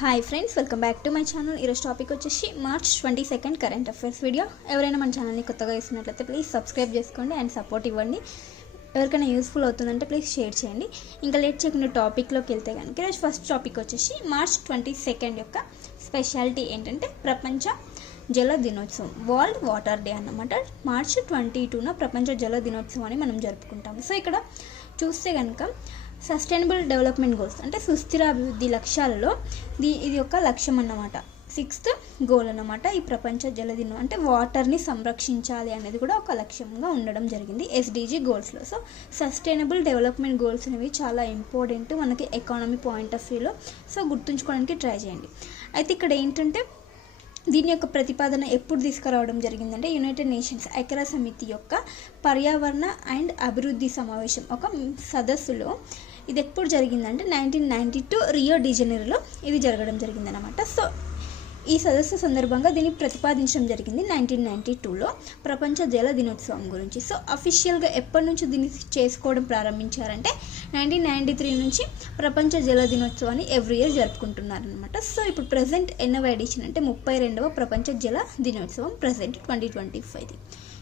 Hi friends, welcome back to my channel. ఈరోజు topic వచ్చేసి March 22 current affairs video. ఎవరైనా మన ఛానల్ని కొత్తగా చూస్తున్నట్లయితే ప్లీజ్ సబ్స్క్రైబ్ చేసుకోండి అండ్ సపోర్ట్ ఇవ్వండి. ఎవరికైనా యూస్ఫుల్ అవుతుందంటే ప్లీజ్ షేర్ చేయండి. ఇంకా లేట్ చేయకుండా టాపిక్లోకి వెళ్తే కనుక ఈరోజు ఫస్ట్ టాపిక్ వచ్చేసి మార్చ్ 22 యొక్క స్పెషాలిటీ ఏంటంటే ప్రపంచ జల దినోత్సవం, వరల్డ్ వాటర్ డే అన్నమాట. మార్చ్ 22న ప్రపంచ జల దినోత్సవాన్ని మనం జరుపుకుంటాము. సో ఇక్కడ చూస్తే కనుక సస్టైనబుల్ డెవలప్మెంట్ గోల్స్ అంటే సుస్థిర అభివృద్ధి లక్ష్యాలలో ఇది ఒక లక్ష్యం అన్నమాట. 6th గోల్ అన్నమాట. ఈ ప్రపంచ జల దినం అంటే వాటర్ని సంరక్షించాలి అనేది కూడా ఒక లక్ష్యంగా ఉండడం జరిగింది SDG గోల్స్లో. సో సస్టైనబుల్ డెవలప్మెంట్ గోల్స్ అనేవి చాలా ఇంపార్టెంట్ మనకి ఎకానమీ పాయింట్ ఆఫ్ వ్యూలో. సో గుర్తుంచుకోవడానికి ట్రై చేయండి. అయితే ఇక్కడ ఏంటంటే దీని యొక్క ప్రతిపాదన ఎప్పుడు తీసుకురావడం జరిగిందంటే యునైటెడ్ నేషన్స్ ఐక్యరాజ్య సమితి యొక్క పర్యావరణ అండ్ అభివృద్ధి సమావేశం ఒక సదస్సులో ఇది ఎప్పుడు జరిగిందంటే 1992 రియో డి జనీరోలో ఇది జరగడం జరిగిందనమాట. సో ఈ సదస్సు సందర్భంగా దీన్ని ప్రతిపాదించడం జరిగింది 1992లో ప్రపంచ జల దినోత్సవం గురించి. సో అఫీషియల్గా ఎప్పటి నుంచి దీన్ని చేసుకోవడం ప్రారంభించారంటే 1993 నుంచి ప్రపంచ జల దినోత్సవాన్ని ఎవ్రీ ఇయర్ జరుపుకుంటున్నారనమాట. సో ఇప్పుడు ప్రజెంట్ ఎన్నవ ఎడిషన్ అంటే 32వ ప్రపంచ జల దినోత్సవం ప్రజెంట్ 2025.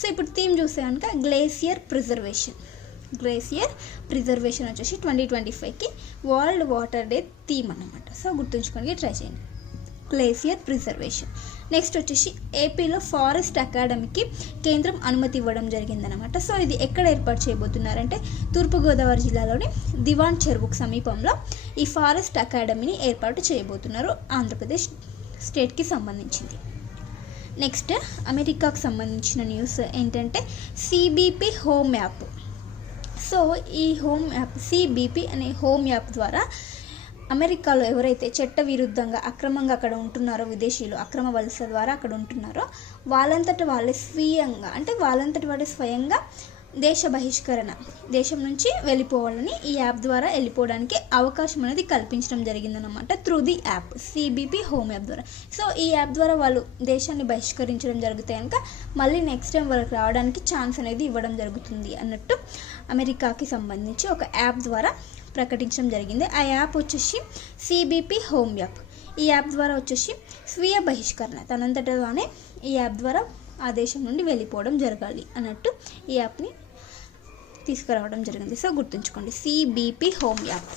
సో ఇప్పుడు థీమ్ చూస్తే కనుక గ్లేసియర్ ప్రిజర్వేషన్ వచ్చేసి 2025కి వరల్డ్ వాటర్ డే థీమ్ అన్నమాట. సో గుర్తుంచుకోవడానికి ట్రై చేయండి, గ్లేసియర్ ప్రిజర్వేషన్. నెక్స్ట్ వచ్చేసి ఏపీలో ఫారెస్ట్ అకాడమీకి కేంద్రం అనుమతి ఇవ్వడం జరిగిందనమాట. సో ఇది ఎక్కడ ఏర్పాటు చేయబోతున్నారంటే తూర్పుగోదావరి జిల్లాలోని దివాన్ చెరువుకు సమీపంలో ఈ ఫారెస్ట్ అకాడమీని ఏర్పాటు చేయబోతున్నారు, ఆంధ్రప్రదేశ్ స్టేట్కి సంబంధించింది. నెక్స్ట్ అమెరికాకు సంబంధించిన న్యూస్ ఏంటంటే CBP హోమ్ యాప్. సో ఈ హోమ్ యాప్ CBP అనే హోమ్ యాప్ ద్వారా అమెరికాలో ఎవరైతే చట్ట విరుద్ధంగా అక్రమంగా అక్కడ ఉంటున్నారో, విదేశీయులు అక్రమ వలస ద్వారా అక్కడ ఉంటున్నారో వాళ్ళంతటి వాళ్ళే స్వయంగా దేశ బహిష్కరణ, దేశం నుంచి వెళ్ళిపోవాలని ఈ యాప్ ద్వారా వెళ్ళిపోవడానికి అవకాశం అనేది కల్పించడం జరిగిందనమాట through the app CBP home app ద్వారా. సో ఈ యాప్ ద్వారా వాళ్ళు దేశాన్ని బహిష్కరించడం జరిగితే కనుక మళ్ళీ నెక్స్ట్ టైం వాళ్ళకి రావడానికి ఛాన్స్ అనేది ఇవ్వడం జరుగుతుంది అన్నట్టు అమెరికాకి సంబంధించి ఒక యాప్ ద్వారా ప్రకటించడం జరిగింది. ఆ యాప్ వచ్చేసి CBP హోమ్ యాప్. ఈ యాప్ ద్వారా వచ్చేసి స్వీయ బహిష్కరణ, తనంతటగానే ఈ యాప్ ద్వారా ఆ దేశం నుండి వెళ్ళిపోవడం జరగాలి అన్నట్టు ఈ యాప్ని తీసుకురావడం జరిగింది. సో గుర్తుంచుకోండి, CBP home app.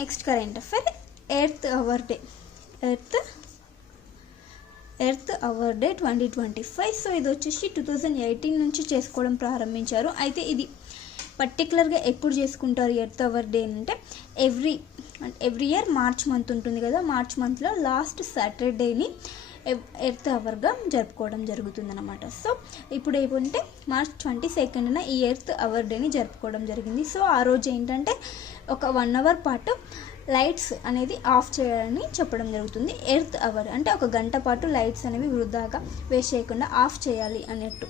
Next current affair earth hour day 2025. So ఇది వచ్చేసి 2018 నుంచి చేసుకోవడం ప్రారంభించారు. అయితే ఇది పర్టికులర్గా ఎప్పుడు చేసుకుంటారు ఎర్త్ అవర్ డే అంటే ఎవ్రీ ఇయర్ మార్చ్ మంత్ ఉంటుంది కదా, మార్చ్ మంత్లో లాస్ట్ సాటర్డేని ఎర్త్ అవర్గా జరుపుకోవడం జరుగుతుందన్నమాట. సో ఇప్పుడు ఏమంటే మార్చ్ 22న ఈ ఎర్త్ అవర్ డేని జరుపుకోవడం జరిగింది. సో ఆ రోజు ఏంటంటే ఒక 1 hour పాటు లైట్స్ అనేది ఆఫ్ చేయాలని చెప్పడం జరుగుతుంది. ఎర్త్ అవర్ అంటే ఒక గంట పాటు లైట్స్ అనేవి వృధాగా వేస్ట్ చేయకుండా ఆఫ్ చేయాలి అన్నట్టు.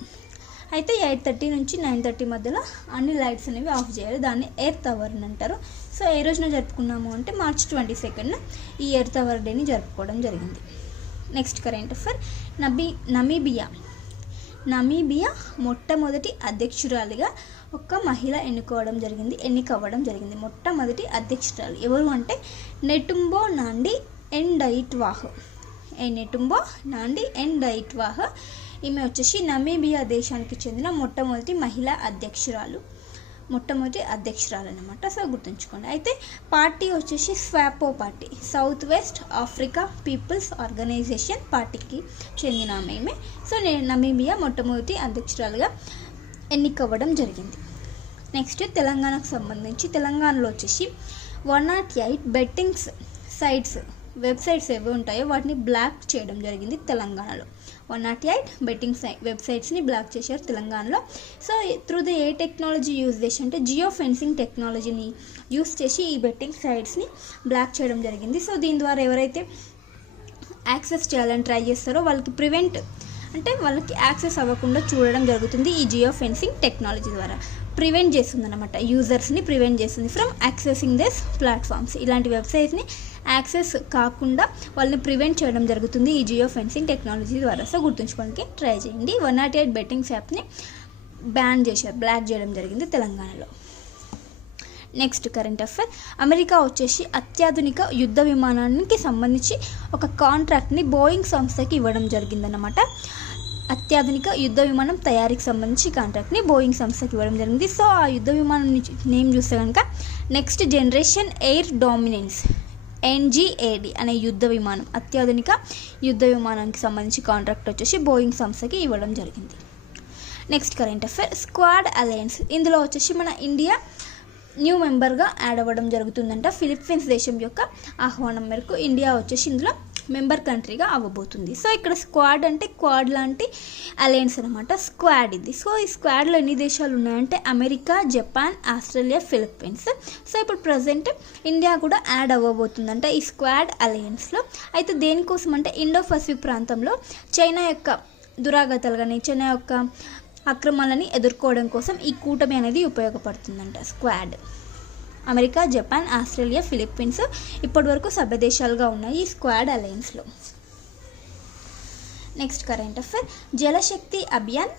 అయితే 8:30 నుంచి 9:30 మధ్యలో అన్ని లైట్స్ అనేవి ఆఫ్ చేయాలి, దాన్ని ఎర్త్ అవర్ అని అంటారు. సో ఏ రోజున జరుపుకున్నాము అంటే మార్చ్ 22న ఈ ఎర్త్ అవర్ డేని జరుపుకోవడం జరిగింది. నెక్స్ట్ కరెంట్ అఫైర్ నమీబియా మొట్టమొదటి అధ్యక్షురాలిగా ఒక మహిళ ఎన్నికవ్వడం జరిగింది. మొట్టమొదటి అధ్యక్షురాలు ఎవరు అంటే నెటుంబో నాండి ఎండైట్వాహ్. ఈమె వచ్చేసి నమీబియా దేశానికి చెందిన మొట్టమొదటి మహిళా అధ్యక్షురాలు అనమాట. సో గుర్తుంచుకోండి. అయితే పార్టీ వచ్చేసి స్వాపో party, south west Africa people's organisation పార్టీకి చెందిన ఆమె. సో నమీబియా మొట్టమొదటి అధ్యక్షురాలుగా ఎన్నికవ్వడం జరిగింది. నెక్స్ట్ తెలంగాణకు సంబంధించి తెలంగాణలో వచ్చేసి 108 బెట్టింగ్ సైట్స్ వెబ్సైట్స్ ఏవి ఉంటాయో వాటిని బ్లాక్ చేయడం జరిగింది తెలంగాణలో. 108 బెట్టింగ్ వెబ్సైట్స్ని బ్లాక్ చేశారు తెలంగాణలో. So through the A technology use చేసి అంటే జియో ఫెన్సింగ్ టెక్నాలజీని యూజ్ చేసి ఈ బెట్టింగ్ సైట్స్ని బ్లాక్ చేయడం జరిగింది. సో దీని ద్వారా ఎవరైతే యాక్సెస్ చేయాలని ట్రై చేస్తారో వాళ్ళకి యాక్సెస్ అవ్వకుండా చూడడం జరుగుతుంది. ఈ జియో ఫెన్సింగ్ టెక్నాలజీ ద్వారా ప్రివెంట్ చేస్తుంది అనమాట, యూజర్స్ని ప్రివెంట్ చేస్తుంది ఫ్రమ్ యాక్సెసింగ్ దిస్ ప్లాట్ఫామ్స్. ఇలాంటి వెబ్సైట్స్ని యాక్సెస్ కాకుండా వాళ్ళని ప్రివెంట్ చేయడం జరుగుతుంది ఈ జియో ఫెన్సింగ్ టెక్నాలజీ ద్వారా. సో గుర్తుంచుకోవడానికి ట్రై చేయండి. 108 బెట్టింగ్స్ యాప్ని బ్యాన్ చేశారు, బ్లాక్ చేయడం జరిగింది తెలంగాణలో. నెక్స్ట్ కరెంట్ అఫైర్, అమెరికా వచ్చేసి అత్యాధునిక యుద్ధ విమానానికి సంబంధించి ఒక కాంట్రాక్ట్ని బోయింగ్ సంస్థకి ఇవ్వడం జరిగిందన్నమాట. అత్యాధునిక యుద్ధ విమానం తయారీకి సంబంధించి కాంట్రాక్ట్ని బోయింగ్ సంస్థకి ఇవ్వడం జరిగింది. సో ఆ యుద్ధ విమానం నేమ్ చూస్తే కనుక next generation air dominance NGAD అనే యుద్ధ విమానం, అత్యాధునిక యుద్ధ విమానానికి సంబంధించి కాంట్రాక్ట్ వచ్చేసి బోయింగ్ సంస్థకి ఇవ్వడం జరిగింది. Next current affair, squad alliance, ఇందులో వచ్చేసి మన ఇండియా న్యూ మెంబర్గా యాడ్ అవ్వడం జరుగుతుందంట. ఫిలిప్పీన్స్ దేశం యొక్క ఆహ్వానం మేరకు ఇండియా వచ్చేసి ఇందులో మెంబర్ కంట్రీగా అవ్వబోతుంది. సో ఇక్కడ స్క్వాడ్ అంటే క్వాడ్ లాంటి అలయన్స్ అనమాట, స్క్వాడ్ ఇది. సో ఈ స్క్వాడ్లో ఎన్ని దేశాలు ఉన్నాయంటే America, Japan, Australia, Philippines. So ఇప్పుడు ప్రజెంట్ ఇండియా కూడా యాడ్ అవ్వబోతుందంట ఈ స్క్వాడ్ అలయన్స్లో. అయితే దేనికోసం అంటే ఇండో పసిఫిక్ ప్రాంతంలో చైనా యొక్క దురాగతాలు కానీ చైనా యొక్క అక్రమాలని ఎదుర్కోవడం కోసం ఈ కూటమి అనేది ఉపయోగపడుతుందంట. Squad America, Japan, Australia, Philippines ఇప్పటి వరకు సభ్య దేశాలుగా ఉన్నాయి ఈ స్క్వాడ్ అలయన్స్లో. Next current affair, Jalshakti Abhiyan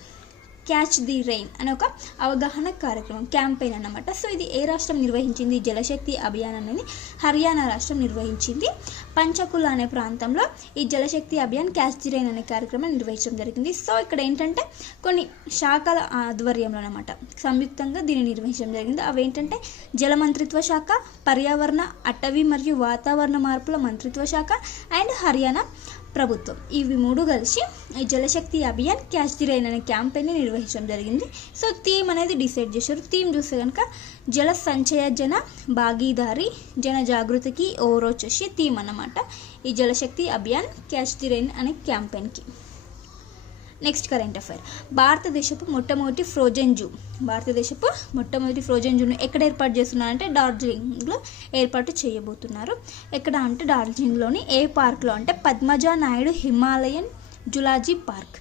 catch the rain అనే ఒక అవగాహన కార్యక్రమం, క్యాంపెయిన్ అన్నమాట. సో ఇది ఏ రాష్ట్రం నిర్వహించింది? జలశక్తి అభియాన్ అనేది హర్యానా రాష్ట్రం నిర్వహించింది. పంచకుల అనే ప్రాంతంలో ఈ జలశక్తి అభియాన్ క్యాచ్ ది రెయిన్ అనే కార్యక్రమం నిర్వహించడం జరిగింది. సో ఇక్కడ ఏంటంటే కొన్ని శాఖల ఆధ్వర్యంలో అనమాట సంయుక్తంగా దీన్ని నిర్వహించడం జరిగింది. అవి ఏంటంటే జల మంత్రిత్వ శాఖ, పర్యావరణ, అటవీ మరియు వాతావరణ మార్పుల మంత్రిత్వ శాఖ అండ్ హర్యానా ప్రభుత్వం. ఇవి మూడు కలిసి ఈ జలశక్తి అభియాన్ క్యాచ్ ది రెయిన్ అనే క్యాంపెయిన్ని నిర్వహించడం జరిగింది. సో థీమ్ అనేది డిసైడ్ చేశారు. థీమ్ చూస్తే కనుక జల సంచయ జన భాగీదారి జన జాగృతికి ఓవర్ వచ్చేసి థీమ్ అన్నమాట ఈ జలశక్తి అభియాన్ క్యాచ్ ది రెయిన్ అనే క్యాంపెయిన్కి. నెక్స్ట్ కరెంట్ అఫైర్, భారతదేశపు మొట్టమొదటి ఫ్రోజన్ జూ, భారతదేశపు మొట్టమొదటి ఫ్రోజన్ జూను ఎక్కడ ఏర్పాటు చేస్తున్నారంటే డార్జిలింగ్లో ఏర్పాటు చేయబోతున్నారు. ఎక్కడ అంటే డార్జిలింగ్లోని ఏ పార్క్లో అంటే Padmaja Naidu Himalayan zoology park,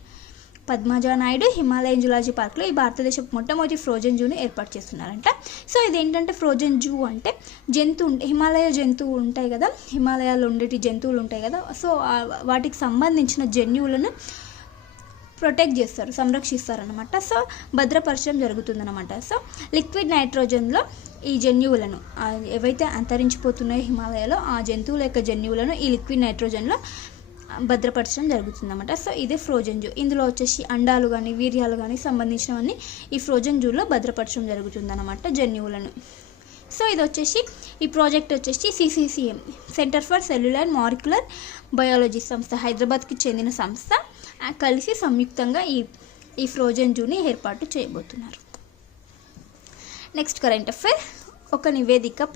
Padmaja Naidu Himalayan zoology పార్క్లో ఈ భారతదేశపు మొట్టమొదటి ఫ్రోజన్ జూని ఏర్పాటు చేస్తున్నారంట. సో ఇదేంటంటే ఫ్రోజన్ జూ అంటే హిమాలయ జంతువులు ఉంటాయి కదా, హిమాలయాల్లో ఉండేటి జంతువులు ఉంటాయి కదా, సో వాటికి సంబంధించిన జన్యువులను ప్రొటెక్ట్ చేస్తారు, సంరక్షిస్తారనమాట. సో భద్రపరచడం జరుగుతుందన్నమాట. సో లిక్విడ్ నైట్రోజన్లో ఈ జన్యువులను ఏవైతే అంతరించిపోతున్నాయో హిమాలయాలో ఆ జంతువుల యొక్క జన్యువులను ఈ లిక్విడ్ నైట్రోజన్లో భద్రపరచడం జరుగుతుందన్నమాట. సో ఇదే ఫ్రోజన్ జూ. ఇందులో వచ్చేసి అండాలు కానీ వీర్యాలు కానీ సంబంధించినవన్నీ ఈ ఫ్రోజన్ జూలో భద్రపరచడం జరుగుతుందన్నమాట జన్యువులను. సో ఇది వచ్చేసి ఈ ప్రాజెక్ట్ వచ్చేసి CCCM centre for cellular molecular biology సంస్థ, హైదరాబాద్కి చెందిన సంస్థ కలిసి సంయుక్తంగా ఈ ఫ్రోజన్ జూని ఏర్పాటు చేయబోతున్నారు. నెక్స్ట్ కరెంట్ అఫైర్, ఒక నివేదిక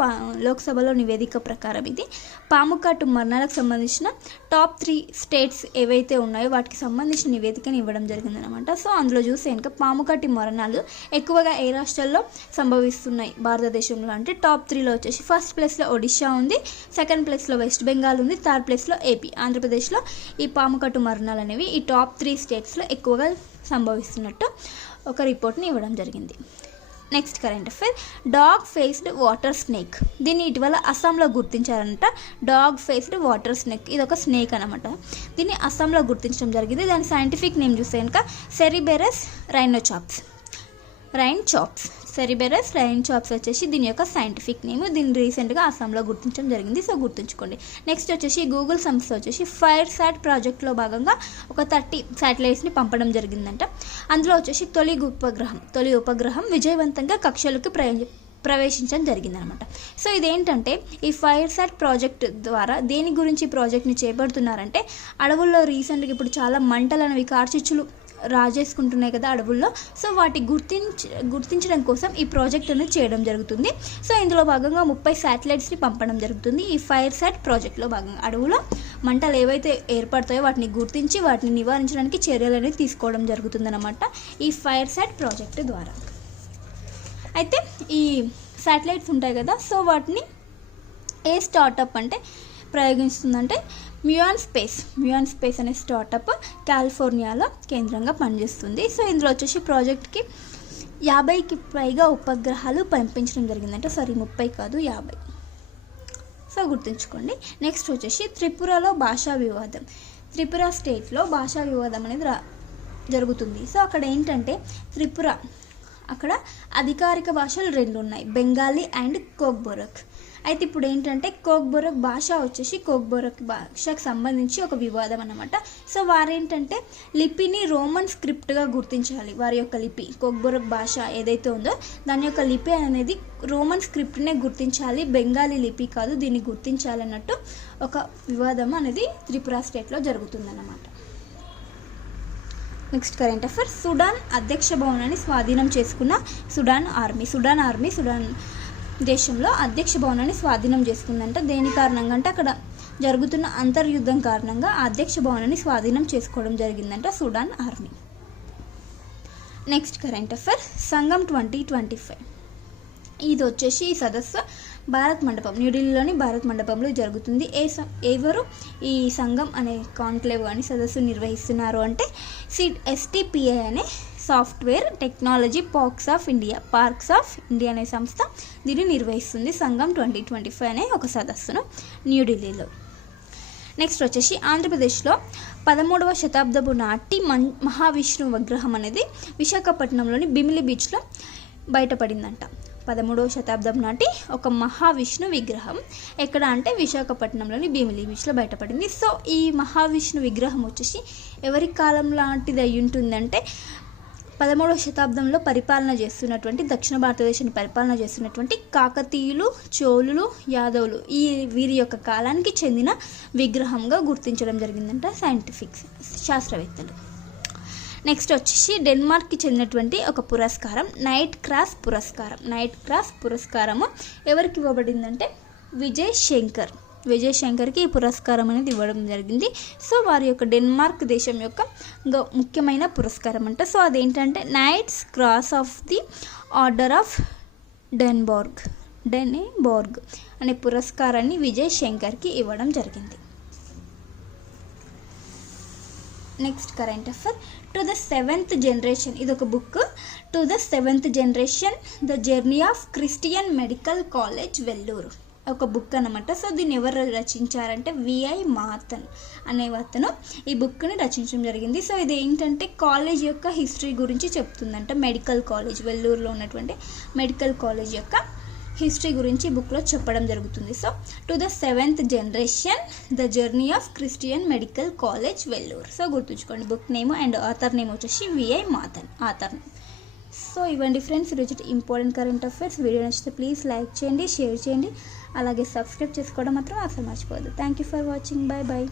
లోక్సభలో నివేదిక ప్రకారం ఇది పాముకాటు మరణాలకు సంబంధించిన టాప్ 3 స్టేట్స్ ఏవైతే ఉన్నాయో వాటికి సంబంధించిన నివేదికను ఇవ్వడం జరిగిందనమాట. సో అందులో చూస్తే కనుక పాముకాటి మరణాలు ఎక్కువగా ఏ రాష్ట్రాల్లో సంభవిస్తున్నాయి భారతదేశంలో అంటే టాప్ 3లో వచ్చేసి ఫస్ట్ ప్లేస్లో ఒడిషా ఉంది, సెకండ్ ప్లేస్లో వెస్ట్ బెంగాల్ ఉంది, థర్డ్ ప్లేస్లో ఏపీ ఆంధ్రప్రదేశ్లో ఈ పాముకాటు మరణాలు అనేవి ఈ టాప్ 3 స్టేట్స్లో ఎక్కువగా సంభవిస్తున్నట్టు ఒక రిపోర్ట్ని ఇవ్వడం జరిగింది. Next current affair, dog faced water snake, దీన్ని ఇటీవల అస్సాంలో గుర్తించారంట. డాగ్ ఫేస్డ్ వాటర్ స్నేక్, ఇది ఒక స్నేక్ అనమాట. దీన్ని అస్సాంలో గుర్తించడం జరిగింది. దాని సైంటిఫిక్ నేమ్ చూస్తే కనుక సెరిబెరస్ రైనోచాప్స్, సెరిబెరస్ రైనోచాప్స్ వచ్చేసి దీని యొక్క సైంటిఫిక్ నేమ్. దీన్ని రీసెంట్గా అస్సాంలో గుర్తించడం జరిగింది. సో గుర్తుంచుకోండి. నెక్స్ట్ వచ్చేసి గూగుల్ సంస్థ వచ్చేసి ఫైర్ శాట్ ప్రాజెక్ట్లో భాగంగా ఒక 30 శాటిలైట్స్ని పంపడం జరిగిందంట. అందులో వచ్చేసి తొలి ఉపగ్రహం విజయవంతంగా కక్షలోకి ప్రవేశించడం జరిగిందనమాట. సో ఇదేంటంటే ఈ ఫైర్ శాట్ ప్రాజెక్ట్ ద్వారా దేని గురించి ప్రాజెక్ట్ని చేపడుతున్నారంటే అడవుల్లో రీసెంట్గా ఇప్పుడు చాలా మంటలు అనేవి కార్చిచ్చులు రాజేసుకుంటున్నాయి కదా అడవుల్లో. సో వాటి గుర్తించడం కోసం ఈ ప్రాజెక్ట్ అనేది చేయడం జరుగుతుంది. సో ఇందులో భాగంగా 30 శాటిలైట్స్ని పంపడం జరుగుతుంది. ఈ ఫైర్ శాట్ ప్రాజెక్ట్లో భాగంగా అడవులో మంటలు ఏవైతే ఏర్పడతాయో వాటిని గుర్తించి వాటిని నివారించడానికి చర్యలు అనేది తీసుకోవడం జరుగుతుందన్నమాట ఈ ఫైర్ శాట్ ప్రాజెక్ట్ ద్వారా. అయితే ఈ శాటిలైట్స్ ఉంటాయి కదా, సో వాటిని ఏ స్టార్టప్ అంటే ప్రయోగిస్తుందంటే మ్యూయాన్ స్పేస్ అనే స్టార్టప్ కాలిఫోర్నియాలో కేంద్రంగా పనిచేస్తుంది. సో ఇందులో వచ్చేసి ప్రాజెక్ట్కి 50కి పైగా ఉపగ్రహాలు పంపించడం జరిగిందంటే 30 కాదు 50. సో గుర్తుంచుకోండి. నెక్స్ట్ వచ్చేసి త్రిపురలో భాషా వివాదం, త్రిపుర స్టేట్లో భాషా వివాదం అనేది జరుగుతుంది. సో అక్కడ ఏంటంటే త్రిపుర అక్కడ అధికారిక భాషలు 2 ఉన్నాయి, బెంగాలీ అండ్ కోక్బోరక్. అయితే ఇప్పుడు ఏంటంటే కోక్బోరక్ భాష వచ్చేసి కోక్బోరక్ భాషకు సంబంధించి ఒక వివాదం అన్నమాట. సో వారేంటంటే లిపిని రోమన్ స్క్రిప్ట్గా గుర్తించాలి. వారి యొక్క లిపి కోక్బోరక్ భాష ఏదైతే ఉందో దాని యొక్క లిపి అనేది రోమన్ స్క్రిప్ట్నే గుర్తించాలి, బెంగాలీ లిపి కాదు, దీన్ని గుర్తించాలన్నట్టు ఒక వివాదం అనేది త్రిపుర స్టేట్లో జరుగుతుందన్నమాట. Next current affair. సుడాన్ అధ్యక్ష భవనాన్ని స్వాధీనం చేసుకున్న సుడాన్ ఆర్మీ సుడాన్ దేశంలో అధ్యక్ష భవనాన్ని స్వాధీనం చేసుకుందంట. దేని కారణంగా అంటే అక్కడ జరుగుతున్న అంతర్యుద్ధం కారణంగా ఆ అధ్యక్ష భవనాన్ని స్వాధీనం చేసుకోవడం జరిగిందంట Sudan army. Next current affair. Sangam 2025 ఇది వచ్చేసి ఈ సదస్సు భారత్ మండపం, న్యూఢిల్లీలోని భారత్ మండపంలో జరుగుతుంది. ఎవరు ఈ సంఘం అనే కాన్క్లేవ్ అని సదస్సు నిర్వహిస్తున్నారు అంటే STPI అనే software technology parks of India అనే సంస్థ దీన్ని నిర్వహిస్తుంది. సంఘం 2025 అనే ఒక సదస్సును న్యూఢిల్లీలో. నెక్స్ట్ వచ్చేసి ఆంధ్రప్రదేశ్లో 13వ శతాబ్దపు నాటి మహావిష్ణువు విగ్రహం అనేది విశాఖపట్నంలోని బిమిలి బీచ్లో బయటపడిందంట. 13వ శతాబ్దం నాటి ఒక మహావిష్ణు విగ్రహం ఎక్కడ అంటే విశాఖపట్నంలోని భీమిలి బీచ్లో బయటపడింది. సో ఈ మహావిష్ణు విగ్రహం వచ్చేసి ఎవరి కాలం లాంటిది అయి ఉంటుందంటే 13వ శతాబ్దంలో పరిపాలన చేస్తున్నటువంటి దక్షిణ భారతదేశాన్ని పరిపాలన చేస్తున్నటువంటి కాకతీయులు, చోళులు, యాదవులు వీరి యొక్క కాలానికి చెందిన విగ్రహంగా గుర్తించడం జరిగిందంట శాస్త్రవేత్తలు. నెక్స్ట్ వచ్చేసి డెన్మార్క్కి చెందినటువంటి ఒక పురస్కారం నైట్ క్రాస్ పురస్కారము ఎవరికి ఇవ్వబడిందంటే విజయ్ శంకర్కి ఈ పురస్కారం అనేది ఇవ్వడం జరిగింది. సో వారి యొక్క డెన్మార్క్ దేశం యొక్క ముఖ్యమైన పురస్కారం అంట. సో అదేంటంటే knights cross of the order of Dannebrog అనే పురస్కారాన్ని విజయ్ శంకర్కి ఇవ్వడం జరిగింది. Next current affair. To the 7th generation ఇది ఒక book. To the 7th generation the journey of Christian medical college Vellore ఒక బుక్ అనమాట. సో దీన్ని ఎవరు రచించారంటే విఐ మాథన్ అనే అతను ఈ బుక్ని రచించడం జరిగింది. సో ఇది ఏంటంటే కాలేజ్ యొక్క హిస్టరీ గురించి చెప్తుందంట. మెడికల్ కాలేజ్ వెల్లూరులో ఉన్నటువంటి మెడికల్ కాలేజ్ యొక్క హిస్టరీ గురించి బుక్లో చెప్పడం జరుగుతుంది. So to the 7th generation the journey of Christian medical college Vellore. So గుర్తుంచుకోండి book name and author name వచ్చేసి విఐ మాథన్ ఆథర్. సో ఇవ్వండి ఫ్రెండ్స్ ఈరోజు ఇంపార్టెంట్ కరెంట్ అఫైర్స్. వీడియో నచ్చితే ప్లీజ్ లైక్ చేయండి, షేర్ చేయండి, అలాగే సబ్స్క్రైబ్ చేసుకోవడం మాత్రం అసలు మర్చిపోవద్దు. Thank you for watching. Bye.